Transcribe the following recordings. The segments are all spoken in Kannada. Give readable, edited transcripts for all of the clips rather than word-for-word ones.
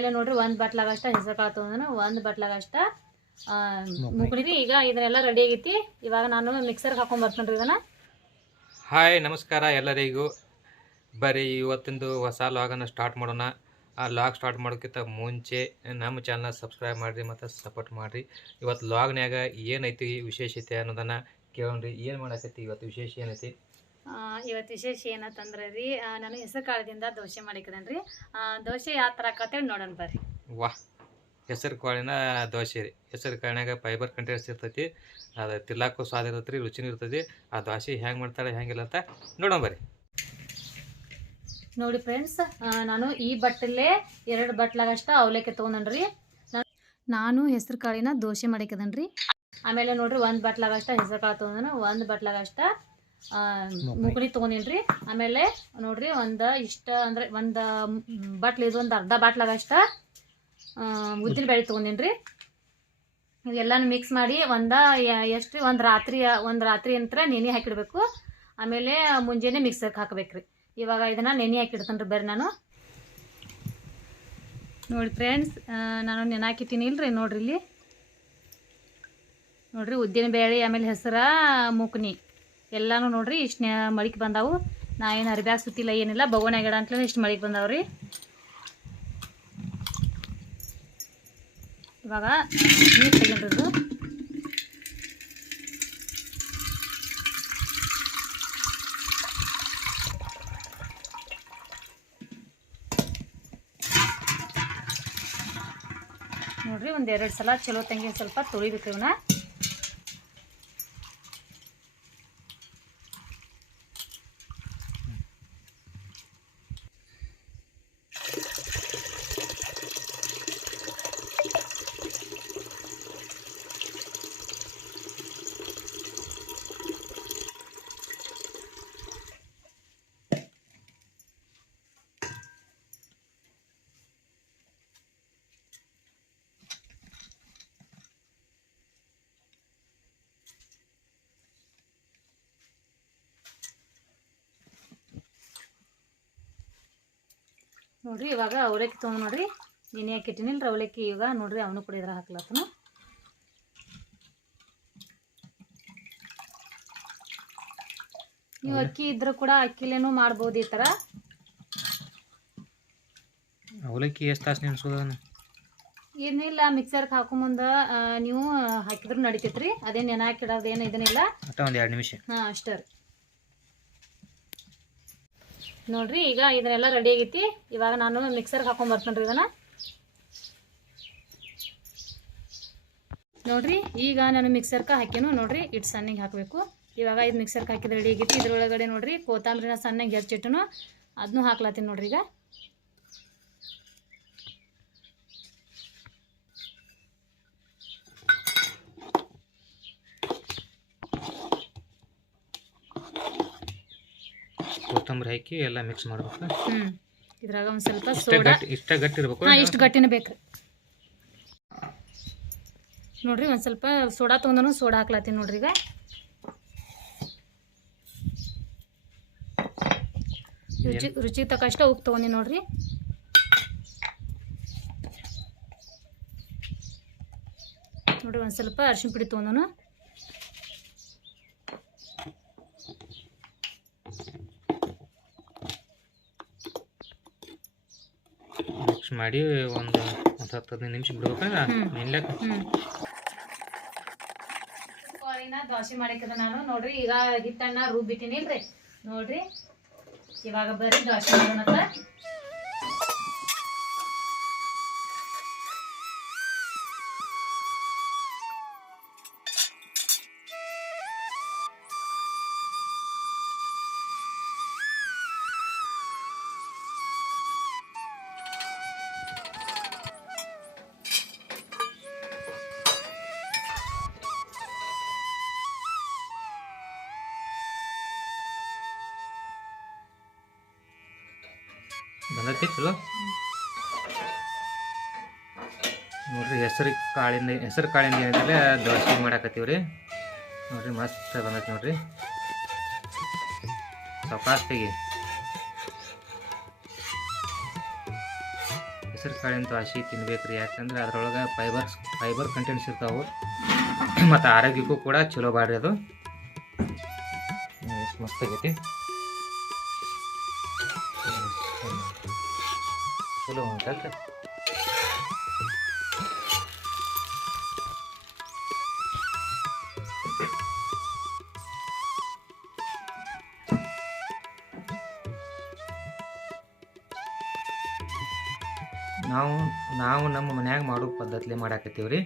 ಆಮೇಲೆ ನೋಡ್ರಿ ಒಂದು ಬಟ್ಲಾಗಷ್ಟ ಹೆಸರು ಕಾಳು ತೊಗೊಂಡು ಒಂದು ಬಟ್ಲಾಗಷ್ಟ ಮುಕ್ಳಿರಿ. ಈಗ ಇದನ್ನೆಲ್ಲ ರೆಡಿ ಆಗೈತಿ. ಇವಾಗ ನಾನು ಮಿಕ್ಸರ್ಗೆ ಹಾಕೊಂಡು ಬರ್ತೀನಿ ಇದನ್ನು. ಹಾಯ್ ನಮಸ್ಕಾರ ಎಲ್ಲರಿಗೂ. ಬರ್ರಿ ಇವತ್ತಿಂದು ಹೊಸ ಲಾಗನ್ನು ಸ್ಟಾರ್ಟ್ ಮಾಡೋಣ. ಆ ಲಾಗ್ ಸ್ಟಾರ್ಟ್ ಮಾಡೋಕ್ಕಿಂತ ಮುಂಚೆ ನಮ್ಮ ಚಾನಲ್ ಸಬ್ಸ್ಕ್ರೈಬ್ ಮಾಡಿರಿ ಮತ್ತು ಸಪೋರ್ಟ್ ಮಾಡಿರಿ. ಇವತ್ತು ಲಾಗ್ನ್ಯಾಗ ಏನೈತಿ ವಿಶೇಷತೆ ಅನ್ನೋದನ್ನು ಕೇಳೋಣ್ರಿ. ಏನು ಮಾಡಾಕತ್ತಿ ಇವತ್ತು ವಿಶೇಷ ಏನೈತಿ? ಇವತ್ತು ವಿಶೇಷ ಏನಂತಂದ್ರೆ ರೀ, ನಾನು ಹೆಸರು ಕಾಳದಿಂದ ದೋಸೆ ಮಾಡಿಕದೇನೆ ರೀ. ದೋಸೆ ಯಾವ ಥರ ಆಕತ್ತೇಳಿ ನೋಡೋಣ ಬರ್ರಿ. ವಾಹ್, ಹೆಸರು ಕಾಳಿನ ದೋಸೆ ರೀ. ಹೆಸರು ಕಾಳಿನಾಗ ಫೈಬರ್ ಕಂಟೆಂಟ್ಸ್ ಇರ್ತೈತಿ. ಅದು ತಿರ್ಲಾಕು ಸ್ವಾದ ಇರ್ತೈತಿ, ರುಚಿನೂ ಇರ್ತೈತಿ. ಆ ದೋಸೆ ಹೆಂಗೆ ಮಾಡ್ತಾರೆ ಹೆಂಗಿಲ್ಲ ಅಂತ ನೋಡೋಣ ಬರ್ರಿ. ನೋಡಿ ಫ್ರೆಂಡ್ಸ್, ನಾನು ಈ ಬಟ್ಟಲೇ 2 ಬಟ್ಲಾಗಷ್ಟ ಅವಲಕ್ಕಿ ತೊಗೊಂಡ್ರಿ. ನಾನು ಹೆಸರು ಕಾಳಿನ ದೋಸೆ ಮಾಡಿಕದೇನ್ರಿ. ಆಮೇಲೆ ನೋಡ್ರಿ ಒಂದು ಬಟ್ಲಾಗಷ್ಟ ಹೆಸರು ಕಾಳು ತೊಗೊಂಡು ಒಂದು ಬಟ್ಲಾಗಷ್ಟ ಮುಗುಳಿ ತೊಗೊಂಡಿನ್ರಿ. ಆಮೇಲೆ ನೋಡ್ರಿ ಒಂದು ಇಷ್ಟ ಅಂದರೆ ಒಂದು ಬಟ್ಲು ಇದು ಒಂದು ಅರ್ಧ ಬಾಟ್ಲಾಗಷ್ಟ ಉದ್ದಿನ ಬೇಳೆ ತೊಗೊಂಡಿನ್ರಿ. ಇವೆಲ್ಲನೂ ಮಿಕ್ಸ್ ಮಾಡಿ ಎಷ್ಟು ಒಂದು ರಾತ್ರಿ ನಂತರ ನೆನೆ ಹಾಕಿಡ್ಬೇಕು. ಆಮೇಲೆ ಮುಂಜಾನೆ ಮಿಕ್ಸರ್ಗೆ ಹಾಕಬೇಕ್ರಿ. ಇವಾಗ ಇದನ್ನು ನೆನೆ ಹಾಕಿಡ್ತೇನೆ ರೀ. ಬರ್ರಿ ನಾನು ನೋಡಿ ಫ್ರೆಂಡ್ಸ್, ನಾನು ನೆನೆ ಹಾಕಿಟ್ಟಿನಿ ಇಲ್ರಿ. ನೋಡ್ರಿ ಇಲ್ಲಿ ನೋಡ್ರಿ ಉದ್ದಿನ ಬೇಳೆ ಆಮೇಲೆ ಹೆಸರು ಮುಕ್ನಿ ಎಲ್ಲನೂ ನೋಡ್ರಿ ಇಷ್ಟು ಮಳಿಕೆ ಬಂದಾವು. ನಾ ಏನು ಅರಿಬ್ಯಾಗ ಸುತ್ತಿಲ್ಲ ಏನಿಲ್ಲ, ಬಗೋನ ಗಿಡ ಅಂತಲೇ ಇಷ್ಟು ಮಳಿಕೆ ಬಂದಾವ್ರಿ. ಇವಾಗ ನೀರು ತೆಗಿದ್ರದ್ದು ನೋಡ್ರಿ. 1-2 ಸಲ ಚಲೋ ತಂಗಿ ಸ್ವಲ್ಪ ತೊಳಿಬೇಕು ಇವನ್ನ. ನೋಡ್ರಿ ಇವಾಗ ಅವಲಕ್ಕಿ ತೊಗೊಂಡು ನೋಡ್ರಿ ನೆನೆ ಹಾಕಿಟ್ಟಿನಿಲ್ರಿ ಅವಲಕ್ಕಿ. ಇವಾಗ ನೋಡ್ರಿ ಅವನು ಕೂಡ ಇದ್ರ ಹಾಕ್ಲತ್ತನು. ನೀವು ಅಕ್ಕಿ ಇದ್ರೂ ಕೂಡ ಅಕ್ಕಿಲೇನು ಮಾಡ್ಬೋದು ಈ ಥರ. ಅವಲಕ್ಕಿ ಎಷ್ಟು ತಾಸು ನೆನೆಸೋದನ್ನು? ಏನಿಲ್ಲ, ಮಿಕ್ಸರ್ಗೆ ಹಾಕೊಂಬಂದು ನೀವು ಹಾಕಿದ್ರು ನಡಿತೈತ್ರಿ. ಅದೇ ನೆನೆ ಹಾಕಿಡೋದು ಏನು ಇದನ್ನಿಲ್ಲ. ಒಂದು 2 ನಿಮಿಷ. ಹಾಂ ಅಷ್ಟೇ ರೀ. ನೋಡ್ರಿ ಈಗ ಇದನ್ನೆಲ್ಲ ರೆಡಿ ಆಗೈತಿ. ಇವಾಗ ನಾನು ಮಿಕ್ಸರ್ಗೆ ಹಾಕೊಂಡು ಬರ್ತೀನಿ ರೀ ಇದನ್ನು. ನೋಡ್ರಿ ಈಗ ನಾನು ಮಿಕ್ಸರ್ಗೆ ಹಾಕಿನು. ನೋಡ್ರಿ ಇಟ್ಟು ಸಣ್ಣಗೆ ಹಾಕಬೇಕು. ಇವಾಗ ಇದು ಮಿಕ್ಸರ್ಗೆ ಹಾಕಿದ್ರೆ ರೆಡಿ ಆಗೈತಿ. ಇದ್ರೊಳಗಡೆ ನೋಡ್ರಿ ಕೊತ್ತಂಬರಿನ ಸಣ್ಣಗೆ ಹೆಚ್ಚಿಟ್ಟನು ಅದನ್ನೂ ಹಾಕ್ಲತ್ತೀನಿ ನೋಡ್ರಿ. ಈಗ ಕೊತ್ತಂಬರಿ ಹಾಕಿ ಎಲ್ಲ ಮಿಕ್ಸ್ ಮಾಡ್ಬೇಕು. ಇದ್ರಾಗ ಒಂದು ಸ್ವಲ್ಪ ಸೋಡಾ. ಇಷ್ಟ ಗಟ್ಟಿ ಇರಬೇಕು. ಇಷ್ಟು ಗಟ್ಟಿನೇ ಬೇಕು ನೋಡ್ರಿ. ಒಂದು ಸ್ವಲ್ಪ ಸೋಡಾ ತೊಗೊಂಡು ಸೋಡಾ ಹಾಕ್ಲತ್ತೀನಿ ನೋಡ್ರಿ. ಈಗ ರುಚಿಗೆ ತಕ್ಕಷ್ಟ ಉಪ್ಪು ತೊಗೊಂಡಿ ನೋಡ್ರಿ. ನೋಡ್ರಿ ಒಂದು ಸ್ವಲ್ಪ ಅರಿಶಿನ ಪುಡಿ ತೊಗೊಂಡು ಮಿಕ್ಸ್ ಮಾಡಿ ಒಂದು 10-15 ನಿಮಿಷ ಬಿಡ್ಬೇಕಂದ್ರೆ ನಿಲ್ಲಕ. ದೋಸೆ ಮಾಡಿಕದ ನಾನು ನೋಡ್ರಿ. ಈಗ ಹಿಟ್ಟನ್ನ ರುಬ್ಬಿಟ್ಟಿನಿ ಇಲ್ರಿ. ನೋಡ್ರಿ ಇವಾಗ ಬರ್ರಿ ದೋಸೆ ಮಾಡೋಣ. ಬಂದೈತಿ ಚಲೋ. ನೋಡ್ರಿ ಹೆಸರು ಕಾಳಿಂದ ಏನಿದೆ ದೋಸೆ ಮಾಡಾಕತ್ತೀವಿ ರೀ. ನೋಡ್ರಿ ಮಸ್ತ್ ಬಂದೈತಿ ನೋಡ್ರಿ. ಸಾವಕಾಶ ತೆಗಿ. ಹೆಸರು ಕಾಳಿನ ದ್ವಾಸೆ ತಿನ್ಬೇಕು ರೀ. ಯಾಕಂದ್ರೆ ಅದ್ರೊಳಗೆ ಫೈಬರ್ ಕಂಟೆಂಟ್ಸ್ ಇರ್ತಾವೆ ಮತ್ತು ಆರೋಗ್ಯಕ್ಕೂ ಕೂಡ ಚಲೋ ಬಾಡ್ರಿ ಅದು. ಎಷ್ಟು ಮಸ್ತ್ ಆಗೈತಿ, ಚಲೋ ಉಂಟಲ್ರಿ. ನಾವು ನಮ್ಮ ಮನ್ಯಾಗ ಮಾಡೋ ಪದ್ಧತಿಲೇ ಮಾಡಾಕತ್ತೀವಿ ರೀ.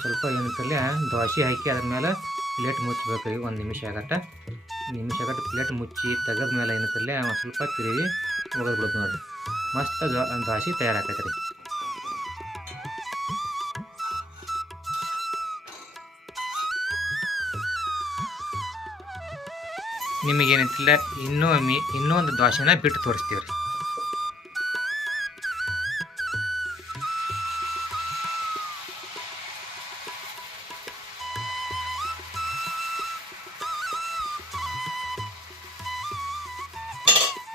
ಸ್ವಲ್ಪ ಏನಂತಲ್ಲ ದೋಸೆ ಹಾಕಿ ಅದ್ರ ಮೇಲೆ ಪ್ಲೇಟ್ ಮುಚ್ಚಬೇಕು ರೀ. 1 ನಿಮಿಷ ಆಗತ್ತೆ ಪ್ಲೇಟ್ ಮುಚ್ಚಿ ತೆಗೆದ ಮೇಲೆ ಏನಂತಲ್ಲ ಒಂದು ಸ್ವಲ್ಪ ತಿರುಗಿ ಒಗದು ಬಿಡೋದು ನೋಡಿರಿ. ಮಸ್ತ್ ದೋಸೆ ತಯಾರಾಕೈತೆ ರೀ. ನಿಮಗೇನಂತಿಲ್ಲ ಇನ್ನೂ ಒಂದು ದೋಸೆನ ಬಿಟ್ಟು ತೋರಿಸ್ತೀವಿ ರೀ.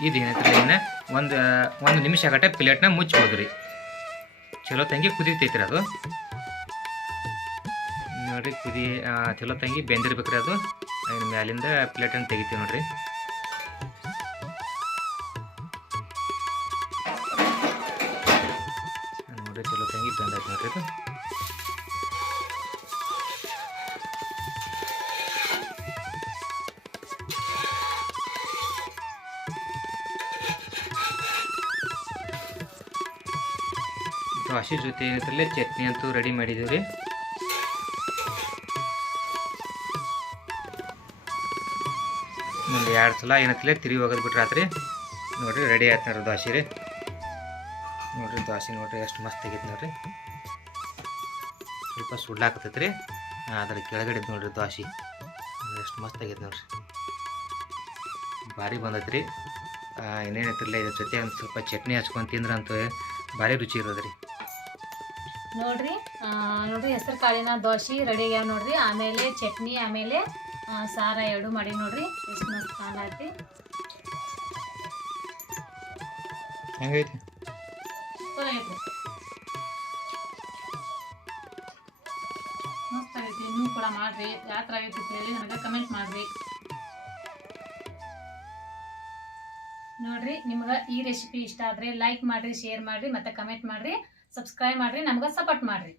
ಇದು ಏನಂತಿಲ್ಲ ಒಂದು ನಿಮಿಷ ಆಗಟ್ಟೆ ಪ್ಲೇಟ್ನ ಮುಚ್ಬೋದು ರೀ. ಚಲೋ ತಂಗಿ ಕುದಿತೈತ್ರಿ ಅದು ನೋಡಿರಿ. ಚಲೋ ತಂಗಿ ಬೆಂದಿರ್ಬೇಕ್ರಿ ಅದು. ಇನ್ನು ಮ್ಯಾಲಿಂದ ಪ್ಲೇಟನ್ನು ತೆಗಿತೀವಿ ನೋಡಿರಿ. ಚಲೋ ತಂಗಿ ಬೆಂದೈತೆ ನೋಡ್ರಿ ಇದು. ದೋಸೆ ಜೊತೆ ಏನಂತಲೇ ಚಟ್ನಿ ಅಂತೂ ರೆಡಿ ಮಾಡಿದ್ದೀವಿ ರೀ. ಒಂದು 2 ಸಲ ಏನಂತಲೇ ತಿರುಗಿ ಒಗದು ಬಿಟ್ರೆ ಆತ್ರಿ. ನೋಡಿರಿ ರೆಡಿ ಆಯ್ತು ನೋಡ್ರಿ ದೋಸೆ ರೀ. ನೋಡಿರಿ ದೋಸೆ ನೋಡಿರಿ ಎಷ್ಟು ಮಸ್ತ್ ಆಗೈತೆ ನೋಡಿರಿ. ಸ್ವಲ್ಪ ಸುಡ್ಲಾಕತ್ತೈತೆ ರೀ. ಅದ್ರ ಕೆಳಗಡೆ ನೋಡಿರಿ ದೋಸೆ ಎಷ್ಟು ಮಸ್ತ್ ಆಗೈತೆ ನೋಡಿರಿ. ಭಾರಿ ಬಂದೈತೆ ರೀ. ಇನ್ನೇನೈತಿರಲ್ಲ ಇದ್ರ ಜೊತೆ ಒಂದು ಸ್ವಲ್ಪ ಚಟ್ನಿ ಹಚ್ಕೊಂಡು ತಿಂದ್ರಂತೂ ಭಾರಿ ರುಚಿ ಇರೋದು ರೀ. ನೋಡ್ರಿ ಹೆಸರು ಕಾಳಿನ ದೋಸೆ ರೆಡಿ ಆಗ್ಯಾವ ನೋಡ್ರಿ. ಆಮೇಲೆ ಚಟ್ನಿ ಆಮೇಲೆ ಸಾರ ಎರಡು ಮಾಡಿ ನೋಡ್ರಿ. ಎಷ್ಟು ಮಸ್ತ್ ಕಾಣೈತಿ. ಹೆಂಗೈತಿ ಮಸ್ತ್ ಆಗೈತಿ. ನೀವು ಕೂಡ ಮಾಡ್ರಿ. ಯಾವ ಥರ ಆಗೈತಿ ಅಂತ ಹೇಳಿ ನನಗೆ ಕಮೆಂಟ್ ಮಾಡ್ರಿ. ನೋಡ್ರಿ ನಿಮ್ಗೆ ಈ ರೆಸಿಪಿ ಇಷ್ಟ ಆದರೆ ಲೈಕ್ ಮಾಡಿರಿ, ಶೇರ್ ಮಾಡಿರಿ ಮತ್ತು ಕಮೆಂಟ್ ಮಾಡಿರಿ, ಸಬ್ಸ್ಕ್ರೈಬ್ ಮಾಡಿರಿ, ನಮ್ಗೆ ಸಪೋರ್ಟ್ ಮಾಡಿರಿ.